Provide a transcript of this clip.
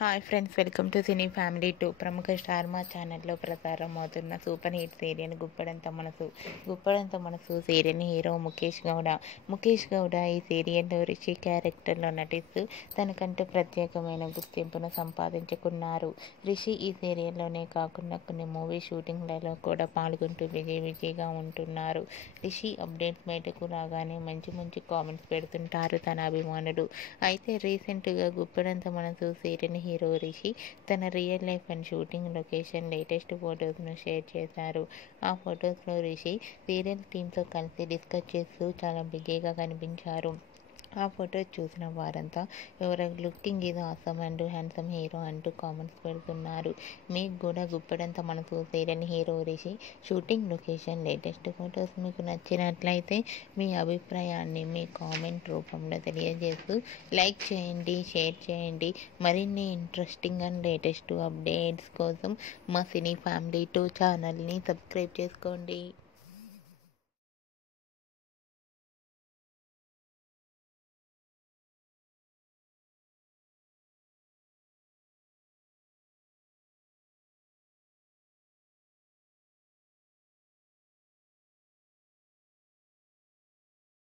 Hi friends, welcome to cine family 2. ప్రముఖ star మా ఛానల్లో ప్రసారం అవుతున్న సూపర్ హిట్ సీరియల్ గుప్పడంత మనసు సీరియల్ హీరో ముఖేష్ గౌడ ఈ సీరియల్లో రిషి క్యారెక్టర్లో నటిస్తూ తనకంటూ ప్రత్యేకమైన గుర్తింపును సంపాదించుకున్నారు. రిషి ఈ సీరియల్లోనే కాకుండా కొన్ని మూవీ షూటింగ్లలో కూడా పాల్గొంటూ విజయగా ఉంటున్నారు. రిషి అప్డేట్స్ బయటకు రాగానే మంచి కామెంట్స్ పెడుతుంటారు తన అభిమానులు. అయితే రీసెంట్గా గుప్పడంత మనసు సీరియల్ హీరో రిషి తన real life and shooting location latest ఫొటోస్ను షేర్ చేశారు. ఆ ఫొటోస్లో రిషి సీరియల్ టీమ్తో కలిసి డిస్కస్ చేస్తూ చాలా బిజీగా కనిపించారు. ఆ ఫొటోస్ చూసిన వారంతా your looking is awesome and handsome hero అంటూ కామెంట్స్ పెడుతున్నారు. మీకు కూడా గుప్పడంత మనసు serial hero Rishi shooting location latest photos మీకు నచ్చినట్లయితే మీ అభిప్రాయాన్ని మీ కామెంట్ రూపంలో తెలియజేస్తూ లైక్ చేయండి, షేర్ చేయండి. మరిన్ని ఇంట్రెస్టింగ్ అండ్ లేటెస్ట్ అప్డేట్స్ కోసం మా సినీ ఫ్యామిలీ 2 ఛానల్ని సబ్స్క్రైబ్ చేసుకోండి.